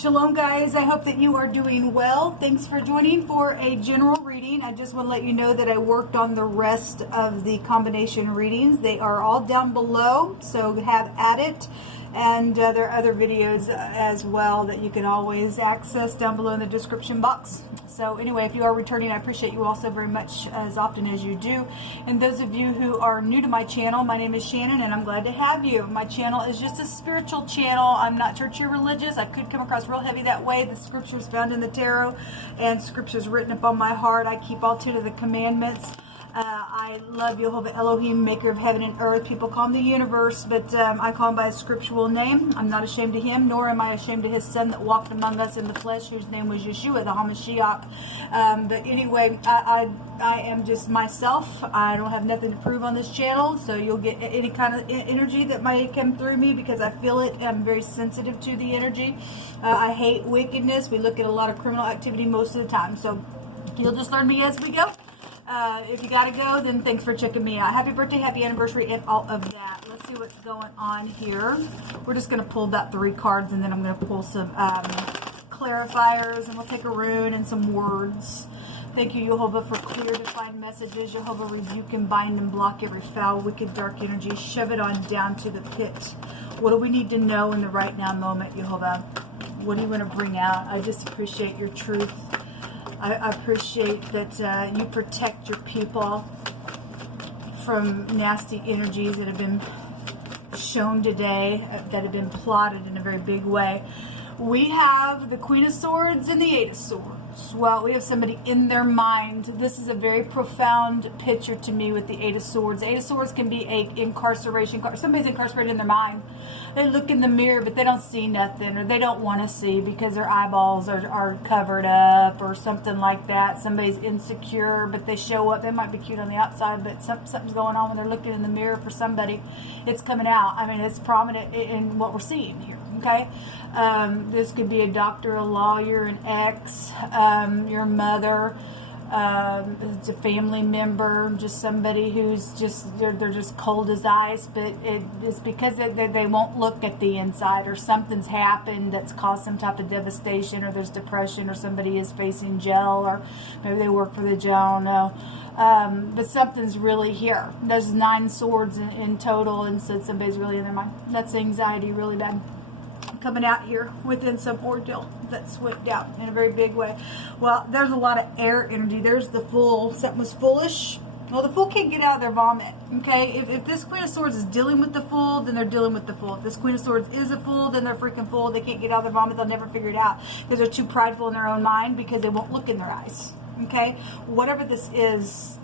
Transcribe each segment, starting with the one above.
Shalom guys, I hope that you are doing well. Thanks for joining for a general reading. I just want to let you know that I worked on the rest of the combination readings. They are all down below, so have at it. And there are other videos as well that you can always access down below in the description box. So anyway, if you are returning, I appreciate you also very much as often as you do. And those of you who are new to my channel, my name is Shannon and I'm glad to have you. My channel is just a spiritual channel. I'm not churchy or religious. I could come across real heavy that way. The scriptures found in the tarot and scriptures written upon my heart. I keep all 10 of the commandments. I love Jehovah Elohim, maker of heaven and earth. People call him the universe, but I call him by his scriptural name. I'm not ashamed of him, nor am I ashamed of his son that walked among us in the flesh, whose name was Yeshua, the HaMashiach. But anyway, I am just myself. I don't have nothing to prove on this channel, so you'll get any kind of energy that might come through me because I feel it. I'm very sensitive to the energy. I hate wickedness. We look at a lot of criminal activity most of the time, so you'll just learn me as we go. If you gotta go, then thanks for checking me out. Happy birthday, happy anniversary, and all of that. Let's see what's going on here. We're just gonna pull about 3 cards, and then I'm gonna pull some clarifiers, and we'll take a rune and some words. Thank you, Jehovah, for clear, defined messages. Jehovah, rebuke and bind and block every foul, wicked, dark energy. Shove it on down to the pit. What do we need to know in the right now moment, Jehovah? What do you want to bring out? I just appreciate your truth. I appreciate that you protect your people from nasty energies that have been shown today, that have been plotted in a very big way. We have the Queen of Swords and the Eight of Swords. Well, we have somebody in their mind. This is a very profound picture to me with the Eight of Swords. Eight of Swords can be a incarceration card. Somebody's incarcerated in their mind. They look in the mirror, but they don't see nothing, or they don't want to see because their eyeballs are covered up or something like that. Somebody's insecure, but they show up. They might be cute on the outside, but something's going on when they're looking in the mirror for somebody. It's coming out. I mean, it's prominent in what we're seeing here. Okay, this could be a doctor, a lawyer, an ex, your mother, it's a family member, just somebody who's just they're just cold as ice. But it's because they won't look at the inside, or something's happened that's caused some type of devastation, or there's depression, or somebody is facing jail, or maybe they work for the jail. I don't know. But something's really here. There's 9 swords in total, and so somebody's really in their mind. That's anxiety really bad. Coming out here within some ordeal that's went down in a very big way. Well, there's a lot of air energy. There's the Fool. Something was foolish. Well, the Fool can't get out of their vomit. Okay, if this Queen of Swords is dealing with the Fool, then they're dealing with the Fool. If this Queen of Swords is a Fool, then they're freaking fool. They can't get out of their vomit. They'll never figure it out because they're too prideful in their own mind, because they won't look in their eyes. Okay, whatever this is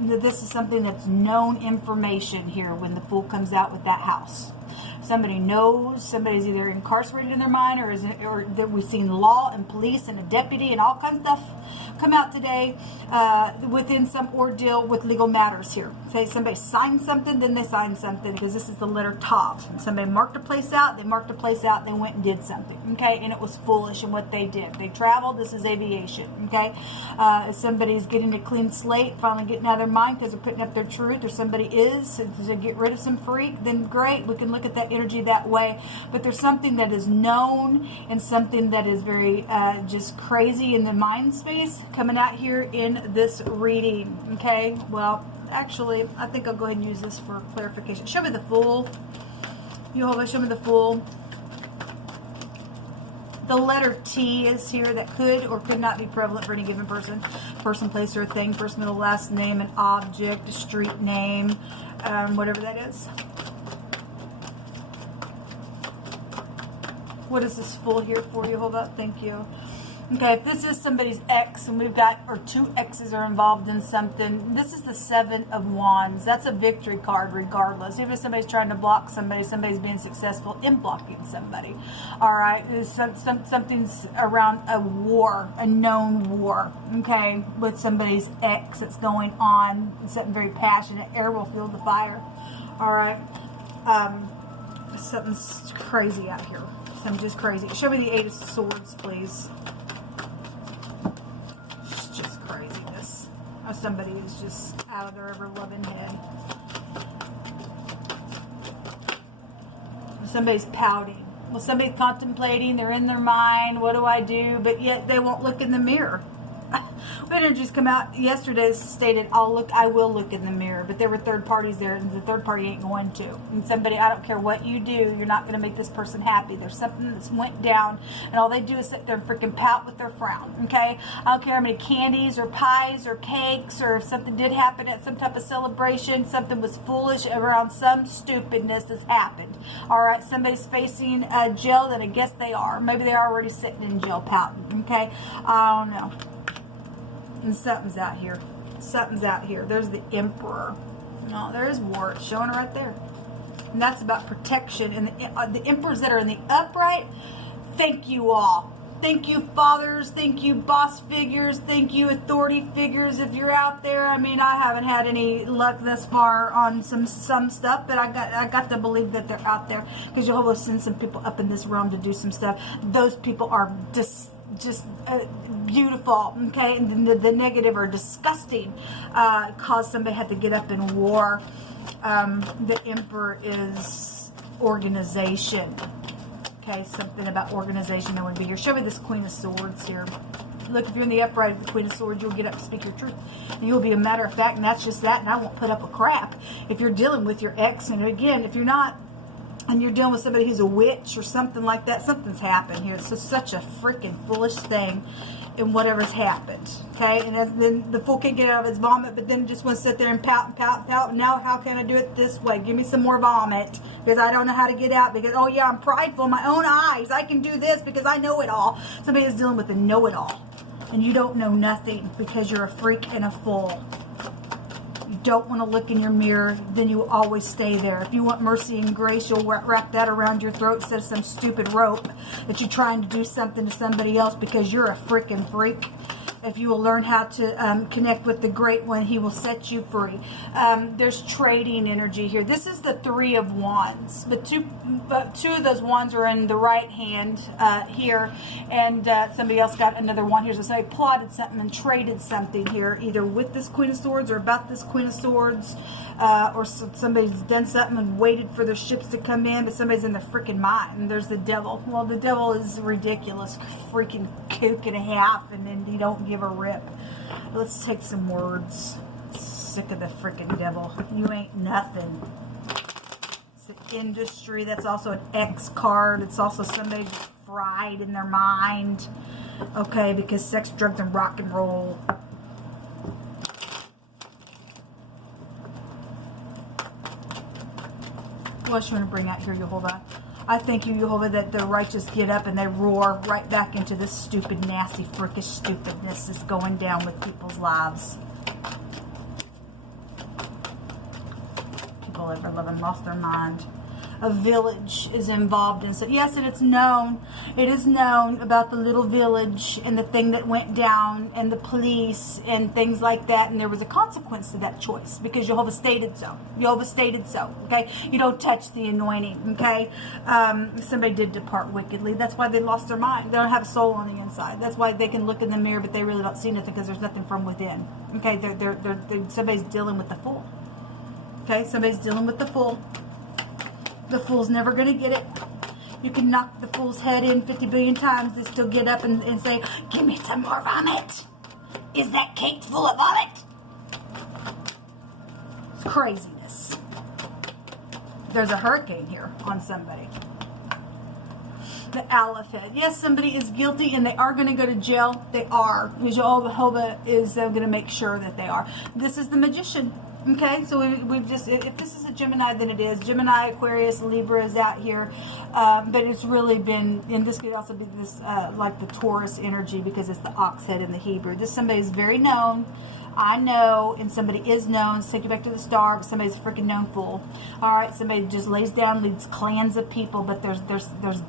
something that's known information here when the Fool comes out with that house. Somebody knows, somebody's either incarcerated in their mind, or that we've seen law and police and a deputy and all kinds of stuff come out today within some ordeal with legal matters here. Say somebody signed something, then they signed something, because this is the letter Tav. Somebody marked a place out, they marked a place out, they went and did something, okay, and it was foolish in what they did. They traveled. This is aviation, okay. If somebody's getting a clean slate, finally getting out of their mind because they're putting up their truth, or somebody is to get rid of some freak, then great, we can look at that energy that way. But there's something that is known and something that is very just crazy in the mind space coming out here in this reading. Okay, well, actually, I think I'll go ahead and use this for clarification. Show me the Fool. Jehovah, show me the Fool. The letter T is here. That could or could not be prevalent for any given person, place, or thing. First, middle, last name, an object, a street name, whatever that is. What is this Fool here for, Jehovah? Thank you. Okay, if this is somebody's ex, and we've got, or 2 exes are involved in something, this is the 7 of Wands. That's a victory card regardless. Even if somebody's trying to block somebody, somebody's being successful in blocking somebody. All right, something's around a war, a known war, okay, with somebody's ex that's going on. Something very passionate. Air will fuel the fire. All right, something's crazy out here. Something just crazy. Show me the 8 of Swords, please. Craziness. Somebody is just out of their ever-loving head. Somebody's pouting. Well, somebody's contemplating, they're in their mind, what do I do? But yet they won't look in the mirror. We didn't just come out yesterday stated, I will look in the mirror, but there were third parties there, and the third party ain't going to. And somebody, I don't care what you do, you're not going to make this person happy. There's something that's went down, and all they do is sit there and freaking pout with their frown, okay? I don't care how many candies or pies or cakes, or if something did happen at some type of celebration, something was foolish around some stupidness that's happened. All right, somebody's facing jail, then I guess they are. Maybe they're already sitting in jail pouting, okay? I don't know. And something's out here. Something's out here. There's the Emperor. No, there is war. It's showing right there. And that's about protection. And the emperors that are in the upright, thank you all. Thank you, fathers. Thank you, boss figures. Thank you, authority figures. If you're out there, I mean, I haven't had any luck thus far on some stuff, but I got to believe that they're out there, because Jehovah sends some people up in this realm to do some stuff. Those people are just beautiful, okay, and the negative or disgusting caused somebody had to get up in war. The Emperor is organization, okay, something about organization that would be here. Show me this Queen of Swords here. Look, if you're in the upright of the Queen of Swords, you'll get up to speak your truth, and you'll be a matter of fact, and that's just that, and I won't put up a crap. If you're dealing with your ex, and again, if you're not, and you're dealing with somebody who's a witch or something like that, something's happened here. It's just such a freaking foolish thing in whatever's happened, okay? And then the fool can't get out of his vomit, but then just want to sit there and pout and pout and pout. And now how can I do it this way? Give me some more vomit, because I don't know how to get out, because, oh yeah, I'm prideful in my own eyes. I can do this because I know it all. Somebody is dealing with a know-it-all, and you don't know nothing because you're a freak and a fool. Don't want to look in your mirror, then you always stay there. If you want mercy and grace, you'll wrap that around your throat instead of some stupid rope that you're trying to do something to somebody else because you're a freaking freak. If you will learn how to connect with the Great One, He will set you free. There's trading energy here. This is the Three of Wands, but two of those wands are in the right hand here, and somebody else got another one here. So somebody plotted something and traded something here, either with this Queen of Swords or about this Queen of Swords, or somebody's done something and waited for their ships to come in, but somebody's in the freaking mind. And there's the devil. Well, the devil is ridiculous, freaking kook and a half, and then you don't give a rip. Let's take some words. Sick of the freaking devil. You ain't nothing. It's an industry. That's also an X card. It's also somebody just fried in their mind. Okay, because sex, drugs, and rock and roll. What else you want to bring out here, Jehovah? I thank you, Jehovah, that the righteous get up and they roar right back into this stupid, nasty, frickish stupidness that's going down with people's lives. People ever living lost their mind. A village is involved in so yes, and it's known. It is known about the little village and the thing that went down and the police and things like that, and there was a consequence to that choice because Jehovah stated so. Jehovah stated so, okay? You don't touch the anointing, okay? Somebody did depart wickedly. That's why they lost their mind. They don't have a soul on the inside. That's why they can look in the mirror, but they really don't see nothing because there's nothing from within, okay? Somebody's dealing with the fool, okay? Somebody's dealing with the fool. The fool's never going to get it. You can knock the fool's head in 50 billion times. They still get up and say, give me some more vomit. Is that cake full of vomit? It's craziness. There's a hurricane here on somebody. The elephant. Yes, somebody is guilty and they are going to go to jail. They are. Jehovah is going to make sure that they are. This is the magician. Okay, so we've just, if this is a Gemini, then it is. Gemini, Aquarius, Libra is out here. But it's really been, and this could also be this, like the Taurus energy because it's the ox head in the Hebrew. This somebody is very known. I know, and somebody is known. Let's take you back to the star, but somebody's a freaking known fool. All right, somebody just lays down, leads clans of people, but there's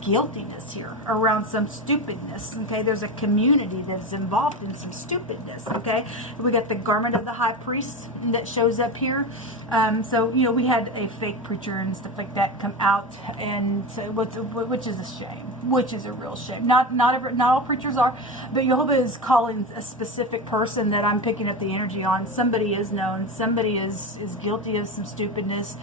guiltiness here around some stupidness. Okay, there's a community that's involved in some stupidness. Okay, we got the garment of the high priest that shows up here. So you know, we had a fake preacher and stuff like that come out, and so which is a shame. Which is a real shame. Not all preachers are, but Jehovah is calling a specific person that I'm picking up the energy on. Somebody is known. Somebody is guilty of some stupidness.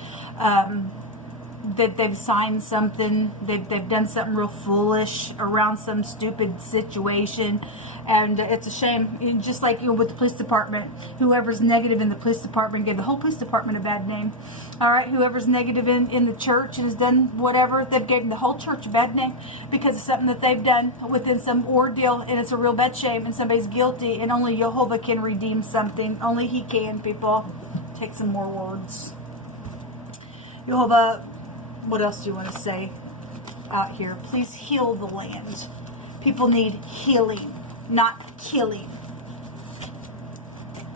that they've signed something, they've done something real foolish around some stupid situation, and it's a shame. Just like, with the police department, whoever's negative in the police department gave the whole police department a bad name. All right, whoever's negative in the church and has done whatever, they've given the whole church a bad name because of something that they've done within some ordeal, and it's a real bad shame, and somebody's guilty, and only Jehovah can redeem something. Only He can, people. Take some more words. Jehovah, what else do you want to say out here? Please heal the land. People need healing, not killing.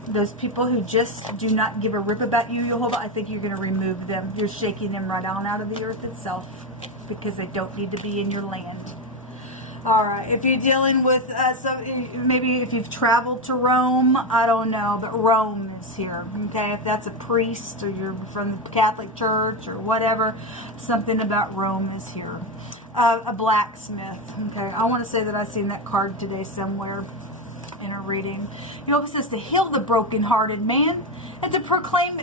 Those people who just do not give a rip about you, Jehovah, I think you're going to remove them. You're shaking them right on out of the earth itself because they don't need to be in your land. All right, if you're dealing with maybe if you've traveled to Rome, I don't know, but Rome is here, okay? If that's a priest or you're from the Catholic Church or whatever, something about Rome is here. A blacksmith, okay? I want to say that I've seen that card today somewhere in a reading. It says to heal the brokenhearted man and to proclaim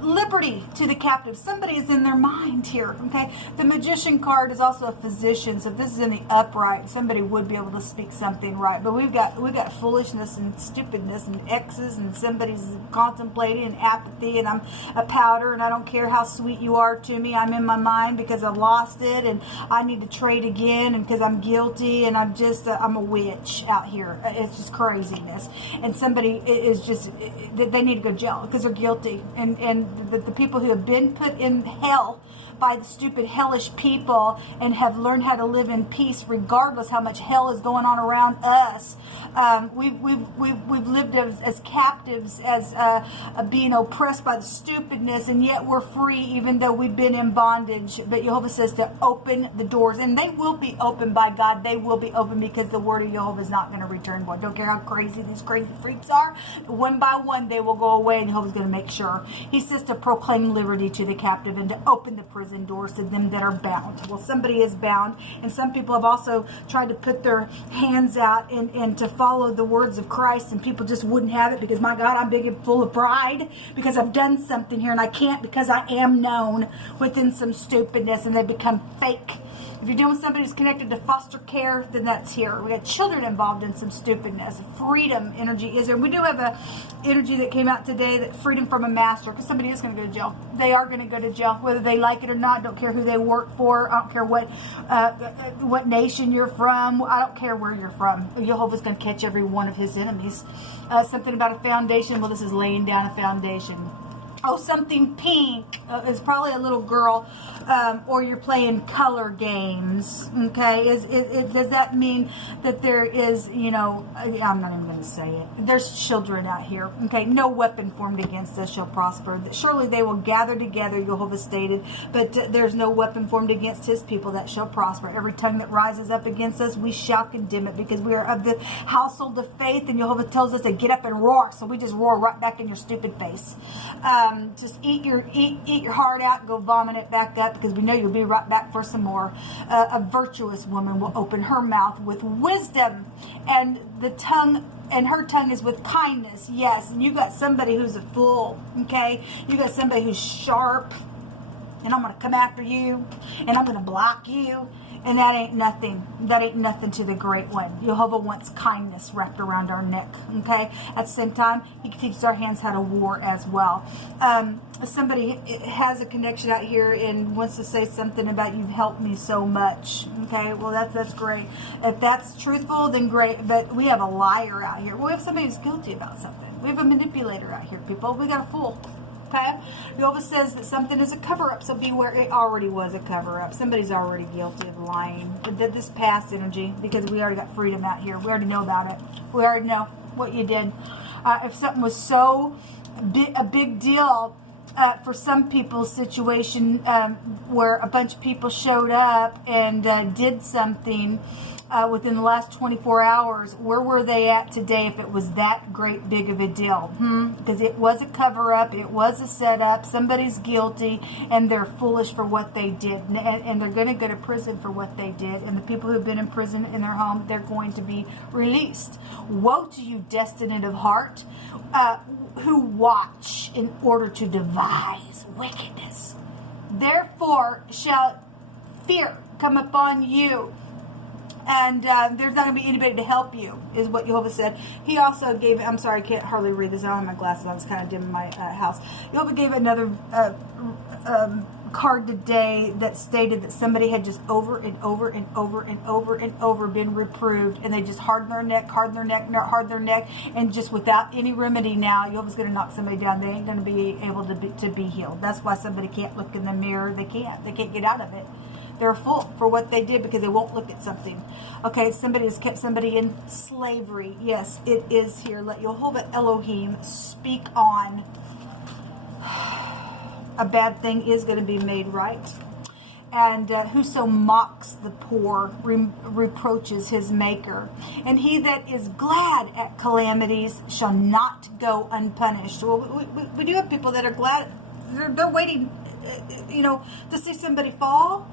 liberty to the captive. Somebody is in their mind here, okay? The magician card is also a physician, so if this is in the upright, somebody would be able to speak something right. But we've got foolishness and stupidness and X's, and somebody's contemplating and apathy, and I'm a powder, and I don't care how sweet you are to me. I'm in my mind because I've lost it, and I need to trade again, and because I'm guilty, and I'm a witch out here. It's just craziness. And somebody is just, they need to go to jail because they're guilty. And the people who have been put in hell by the stupid hellish people and have learned how to live in peace regardless how much hell is going on around us. We've lived as captives, as being oppressed by the stupidness, and yet we're free even though we've been in bondage. But Jehovah says to open the doors, and they will be opened by God. They will be open because the word of Jehovah is not going to return void. Don't care how crazy these crazy freaks are. One by one they will go away, and Jehovah's going to make sure. He says to proclaim liberty to the captive and to open the prison doors to them that are bound. Well, somebody is bound, and some people have also tried to put their hands out and to follow the words of Christ, and people just wouldn't have it because, my God, I'm big and full of pride because I've done something here and I can't because I am known within some stupidness, and they become fake. If you're dealing with somebody who's connected to foster care, then that's here. We got children involved in some stupidness. Freedom energy is there. We do have a energy that came out today, that freedom from a master, because somebody is going to go to jail. They are going to go to jail, whether they like it or not. Don't care who they work for. I don't care what nation you're from. I don't care where you're from. Jehovah's going to catch every one of his enemies. Something about a foundation. Well, this is laying down a foundation. Oh, something pink. It's probably a little girl, or you're playing color games. Okay, does that mean that there is, I'm not even going to say it. There's children out here. Okay, no weapon formed against us shall prosper. Surely they will gather together, Jehovah stated, but there's no weapon formed against his people that shall prosper. Every tongue that rises up against us, we shall condemn it, because we are of the household of faith, and Jehovah tells us to get up and roar. So we just roar right back in your stupid face. Just eat your heart out and go vomit it back up, because we know you'll be right back for some more. A virtuous woman will open her mouth with wisdom, and her tongue is with kindness. Yes, and you got somebody who's a fool, okay? You got somebody who's sharp, and I'm going to come after you, and I'm going to block you. And that ain't nothing. That ain't nothing to the great one. Jehovah wants kindness wrapped around our neck. Okay? At the same time, he teaches our hands how to war as well. Somebody has a connection out here and wants to say something about, you've helped me so much. Okay? Well, that's great. If that's truthful, then great. But we have a liar out here. We have somebody who's guilty about something. We have a manipulator out here, people. We got a fool. Okay? Jehovah says that something is a cover-up, so beware. It already was a cover-up. Somebody's already guilty of lying. It did this past energy, because we already got freedom out here. We already know about it. We already know what you did. If something was so a big deal for some people's situation, where a bunch of people showed up and did something within the last 24 hours, where were they at today if it was that great big of a deal? Because it was a cover-up, it was a setup, somebody's guilty, and they're foolish for what they did, and they're going to go to prison for what they did, and the people who've been in prison in their home, they're going to be released. Woe to you, destined of heart, who watch in order to devise wickedness. Therefore shall fear come upon you, and there's not going to be anybody to help you, is what Jehovah said. He also gave, I'm sorry, I can't hardly read this. I don't have my glasses on. It's kind of dim in my house. Jehovah gave another card today that stated that somebody had just over and over and over and over and over been reproved, and they just harden their neck, and just without any remedy now, Jehovah's going to knock somebody down. They ain't going to be able to be healed. That's why somebody can't look in the mirror. They can't get out of it. They're full for what they did because they won't look at something. Okay, somebody has kept somebody in slavery. Yes, it is here. Let Jehovah Elohim speak on. A bad thing is going to be made right. And whoso mocks the poor reproaches his maker. And he that is glad at calamities shall not go unpunished. Well, we do have people that are glad. They're waiting, to see somebody fall.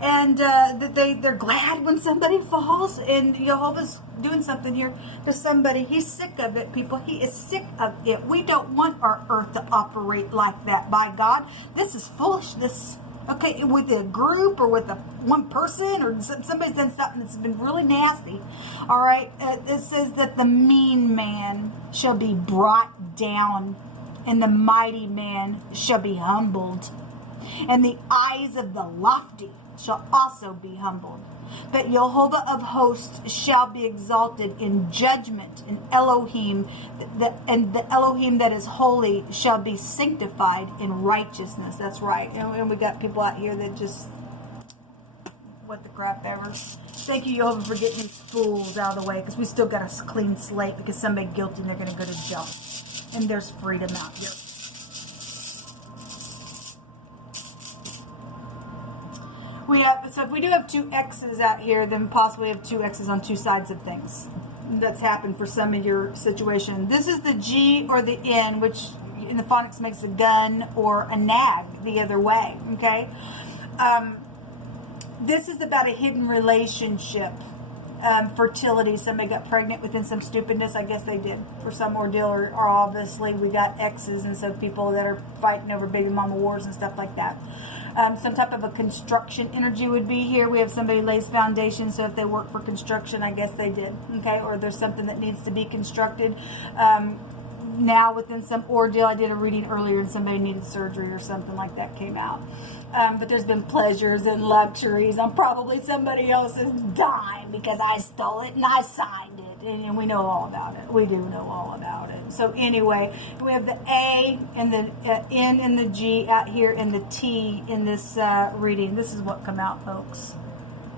And that they're glad when somebody falls. And Jehovah's doing something here to somebody. He's sick of it, people. He is sick of it. We don't want our earth to operate like that. By God, this is foolishness. Okay, with a group or with one person or somebody's done something that's been really nasty. All right, it says that the mean man shall be brought down, and the mighty man shall be humbled, and the eyes of the lofty shall also be humbled. But Jehovah of hosts shall be exalted in judgment, and Elohim, the Elohim that is holy shall be sanctified in righteousness. That's right. And we got people out here that just, what the crap ever. Thank you, Jehovah, for getting these fools out of the way, because we still got a clean slate, because somebody guilty and they're going to go to jail. And there's freedom out here. So if we do have two X's out here, then possibly have two X's on two sides of things. That's happened for some of your situation. This is the G or the N, which in the phonics makes a gun or a nag the other way. Okay. This is about a hidden relationship. Fertility. Somebody got pregnant within some stupidness. I guess they did for some ordeal, or obviously we got X's, and so people that are fighting over baby mama wars and stuff like that. Some type of a construction energy would be here. We have somebody lays foundation, so if they work for construction, I guess they did. Okay, or there's something that needs to be constructed. Now within some ordeal, I did a reading earlier and somebody needed surgery or something like that came out. But there's been pleasures and luxuries on probably somebody else's dime because I stole it and I signed it. And we know all about it. We do know all about it. So anyway, we have the A and the N and the G out here and the T in this reading. This is what come out, folks.